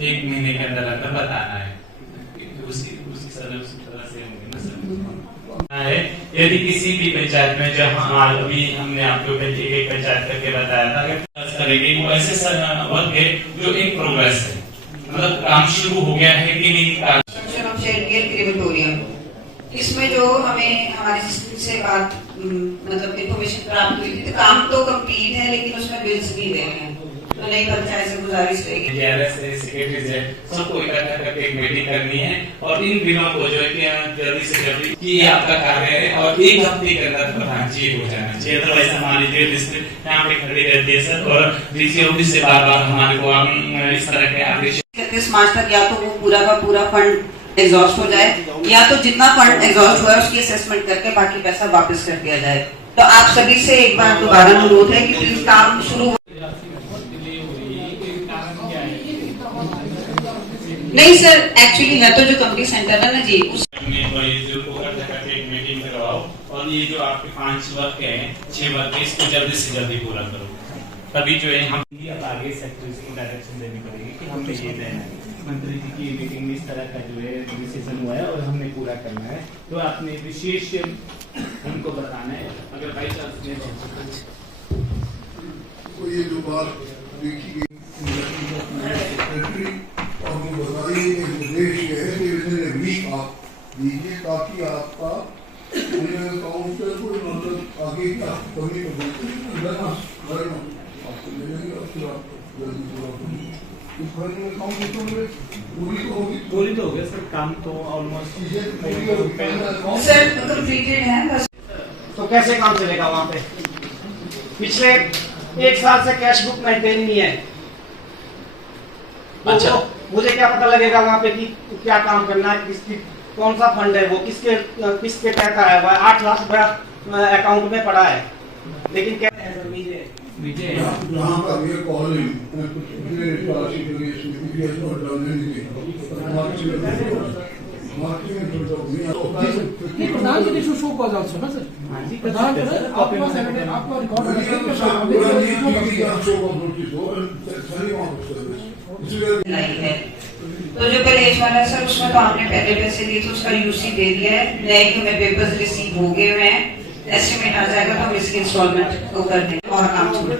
1 महीने के अंदर अंदर बताना है। उसी तरह से होंगे ना सर। यदि किसी भी पंचायत में जहाँ अभी हमने आपको एक पंचायत करके बताया था करेंगे, वो ऐसे वर्क है जो इन प्रोग्रेस है, मतलब काम शुरू हो गया है कि नहीं। इसमें जो हमें हमारे सिस्टम से बात मतलब इन्फॉर्मेशन प्राप्त हुई थी, तो काम तो कंप्लीट है लेकिन उसमें बिल्स भी देने हैं, तो नई पंचायत से गुजारिश रहेगी सेक्रेटरी है सबको इकट्ठा करके एक मीटिंग करनी है और इन बिलों को जो है कि जल्दी से जल्दी कि आपका कार्य है और 1 हफ्ते के अंदर प्रधान जी हो जाना चाहिए। अदरवाइज हमारी जो लिस्ट यहाँ पे खड़ी रहती है सर, और डीसी ऑफिस से बार बार हमारे को इस तरह के आदेश 31 मार्च तक या तो वो पूरा का पूरा फंड एग्जॉस्ट हो जाए, या तो जितना फंड एग्जॉस्ट हुआ है उसकी असेसमेंट करके बाकी पैसा वापस कर दिया जाए। तो आप सभी से एक बार दोबारा अनुरोध है कि प्लीज काम शुरू नहीं सर, एक्चुअली है तो जो कंपनी सेंटर है ना जी, मीटिंग करवाओ और ये जो आपके 5 वर्क है 6 वर्क है इसको जल्दी से जल्दी पूरा करो, तभी जो है हम आगे सेक्टर को डायरेक्शन देनी पड़ेगी कि हमने ये देना है। मंत्री जी की मीटिंग में इस तरह का जो है डिसीजन हुआ है और हमने पूरा करना है, तो आपने विशेष उनको बताना है। अगर बाई चांस तो ये जो बात देखी गई सेक्रेटरी और वो बताइए निर्देश ये है कि विदिन वीक आप दीजिए ताकि आपका काउंटर को मतलब आगे का कमी को आपको मिलेगी और फिर आप जल्दी पूरा पूरी तो हो गया सर, काम तो ऑलमोस्ट सर कंप्लीटेड है बस। तो कैसे काम चलेगा वहाँ पे? पिछले 1 साल से कैश बुक मेंटेन नहीं है। तो अच्छा, मुझे क्या पता लगेगा वहाँ पे कि क्या काम करना है, किसकी कौन सा फंड है, वो किसके तहत आया हुआ है। 8 लाख रुपया अकाउंट में पड़ा है, लेकिन क्या है सर जहाँ का ये कॉलिंग प्रधान जी शो कॉज आल्सो ना सर, प्रधान आपका सेक्रेटरी आपका रिकॉर्ड तो जो कलेश वाला सर उसमें तो आपने पहले पैसे दिए तो उसका यूसी दे दिया है, नए हमें पेपर्स रिसीव हो गए हुए हैं, एस्टिमेट आ जाएगा तो हम इसकी इंस्टॉलमेंट को कर देंगे और काम छोड़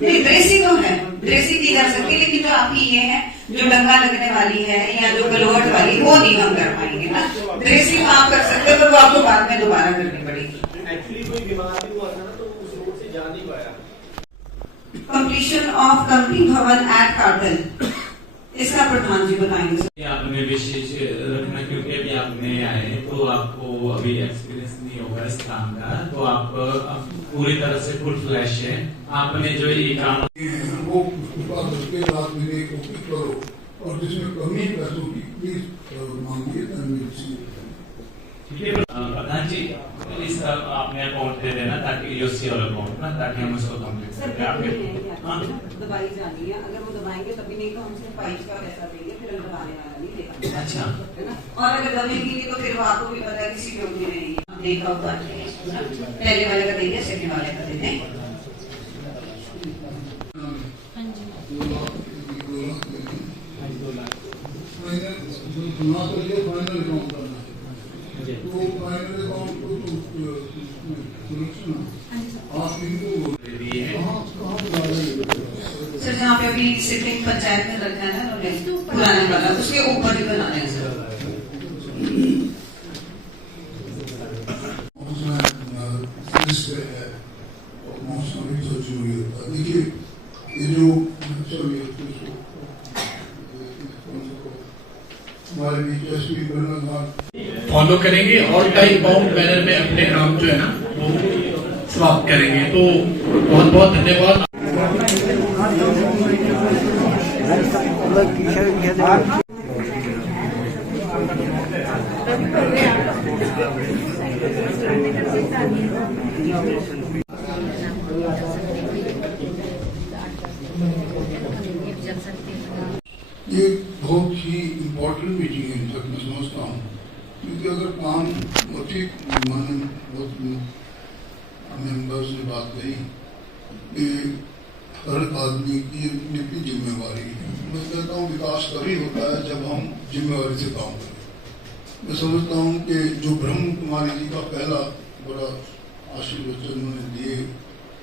नहीं। ड्रेसिंग तो है, ड्रेसिंग की जा सकती है, लेकिन जो आपकी ये है जो डंगा लगने वाली है या जो गलोट वाली वो नहीं हम कर पाएंगे ना। ड्रेसिंग आप कर सकते हो, तो वो आपको बाद में दोबारा करनी पड़ेगी। एक्चुअली कोई बीमार भी हुआ था ना, तो उस रोड से जा नहीं पाया। कंप्लीशन ऑफ कंपनी भवन एट कार्टल, इसका प्रधान जी बताएंगे। आपने विशेष रखना क्योंकि अभी आप नए आए तो आपको अभी एक्सपीरियंस नहीं होगा इस काम का, तो आप पूरी तरह से फुल फ्लैश है। आपने जो ये काम वो उसके बाद मेरे कोशिश करो और जिसमें कमी पैसों की प्लीज मांगिए। ठीक है प्रधान जी, इसका आपने अकाउंट दे देना ताकि यूसी वाला अकाउंट ना, ताकि हम उसको कंप्लीट करके आपके दवाई जानी है, अगर वो दबाएंगे तभी, नहीं तो हम सिर्फ 22 का पैसा देंगे, फिर हम दबाने वाला नहीं देगा। अच्छा है ना, और अगर दबेगी तो फिर वो आपको भी पता है किसी के उपयोग में नहीं देखा होगा, पहले वाले का देंगे सेकंड वाले का दे दें। सर जहाँ पे अभी सिटिंग पंचायत में रखा है ना उन्होंने पुराने वाला, उसके ऊपर ही बनाना है सर। देखिए ये जो हमारे बीच फॉलो करेंगे और टाइम बाउंड मैनर में अपने काम जो है ना वो समाप्त करेंगे। तो बहुत बहुत धन्यवाद। ये बहुत ही इम्पोर्टेंट मीटिंग है तक मैं समझता हूँ, क्योंकि अगर काम ठीक बहुत मेंबर्स ने बात कही कि हर आदमी की अपनी जिम्मेवारी है। मैं कहता हूँ विकास तभी होता है जब हम जिम्मेवारी से काम करें। मैं समझता हूँ कि जो ब्रह्म कुमारी जी का पहला बड़ा आशीर्वचन उन्होंने दिए,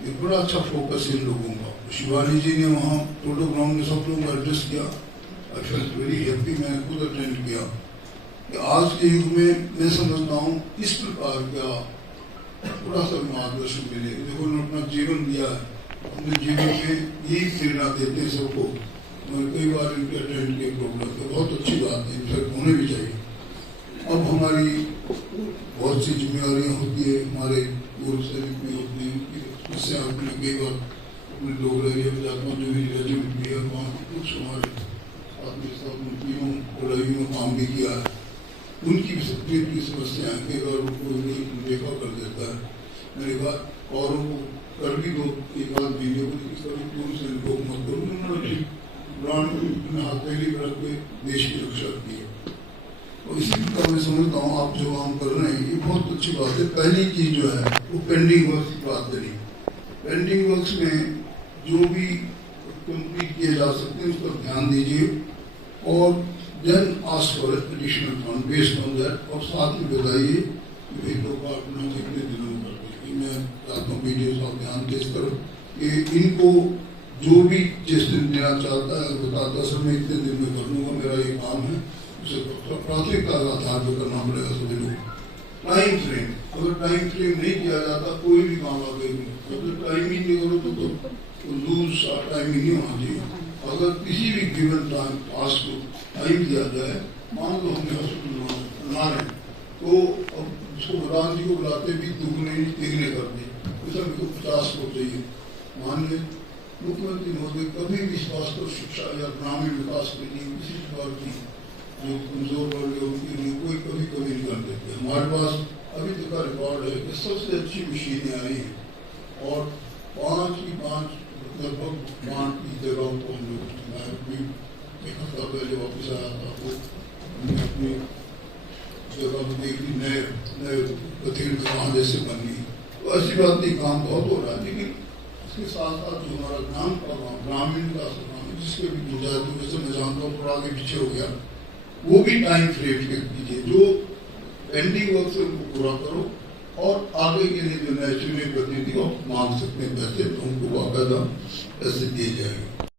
एक बड़ा अच्छा फोकस इन लोगों का। शिवानी जी ने वहाँ टोटो ग्राउंड में सब लोगों को एड्रेस किया। आई फेल्ट वेरी हैप्पी, मैंने खुद अटेंड किया। कि आज के युग में मैं समझता हूँ इस प्रकार का थोड़ा सा मार्गदर्शन मिले। देखो उन्होंने अपना जीवन दिया है, अपने जीवन में यही प्रेरणा देते हैं सबको। मैं कई बार इनके अटेंड किए प्रोग्राम, तो बहुत अच्छी बात है, इनफैक्ट होने भी चाहिए। अब हमारी बहुत सी जिम्मेदारियाँ होती है, हमारे पूर्व सैनिक में होती हैं, उससे आपने कई बार अपने लोग एरिया में जाता हूँ, जो भी रेजिमेंट भी है वहाँ कुछ हमारे आदमी साहब उनकी लड़ाई में काम भी किया है। उनकी भी सबकी अपनी समस्याएं कई बार उनको देखा कर देता है। मैंने कहा और वो कर भी दो एक बार वीडियो को, कभी पूर्व सैनिक को मत करो। उन्होंने ब्रांड अपने हथेली पर रख के देश की रक्षा की है। और इसी प्रकार मैं समझता हूँ आप जो काम कर रहे हैं ये बहुत अच्छी बात है। पहली चीज जो है वो पेंडिंग वर्क की बात करी। पेंडिंग वर्क्स में जो भी कंप्लीट किए जा सकते हैं उस पर ध्यान दीजिए और then ask for additional fund based on that. और साथ में बताइए कि भाई लोकार्पण कितने दिनों में करते हैं। मैं चाहता हूँ वीडियो साहब ध्यान दे इस तरफ कि इनको जो भी जिस दिन देना चाहता है बताता सर मैं इतने दिन में कर लूँगा, मेरा ये काम है, उसे प्राथमिकता का आधार पर करना पड़ेगा सभी लोग। टाइम फ्रेम, अगर टाइम फ्रेम नहीं किया जाता कोई भी काम आगे नहीं। अगर टाइम ही नहीं करो तो लूज टाइम ही नहीं होना चाहिए। अगर किसी भी गिवन टाइम पास को टाइम दिया जाए, मान लो हमने हॉस्पिटल बना रहे तो अब उसको प्रधान जी को बुलाते भी दुगने तिगने कर दिए, उसमें तो 50 लोग चाहिए। मान लें मुख्यमंत्री महोदय कभी भी इस बात पर शिक्षा या ग्रामीण विकास के लिए किसी प्रकार की जो कमजोर वर्ग है उनके लिए कोई कभी कभी नहीं कर देते। हमारे पास अभी तक का रिकॉर्ड है कि सबसे अच्छी मशीनें आई हैं और 5 की 5 लगभग 5 की जगहों को हम लोग एक हफ्ता पहले वापस आया था तो हमने अपनी जगह को देख ली, नए कथीर कहाँ जैसे बन गई। तो ऐसी बात नहीं, काम बहुत हो रहा है। लेकिन इसके साथ साथ जो हमारा ग्राम का ग्रामीण का जिसके भी गुंजाइश जैसे मैं जानता हूँ थोड़ा आगे पीछे हो गया, वो भी टाइम फ्रेम कीजिए। जो पेंडिंग वर्क से उनको पूरा करो और आगे के लिए जो नए चुने प्रतिनिधि मांग सकते हैं पैसे तो उनको बाकायदा पैसे दिए जाएंगे।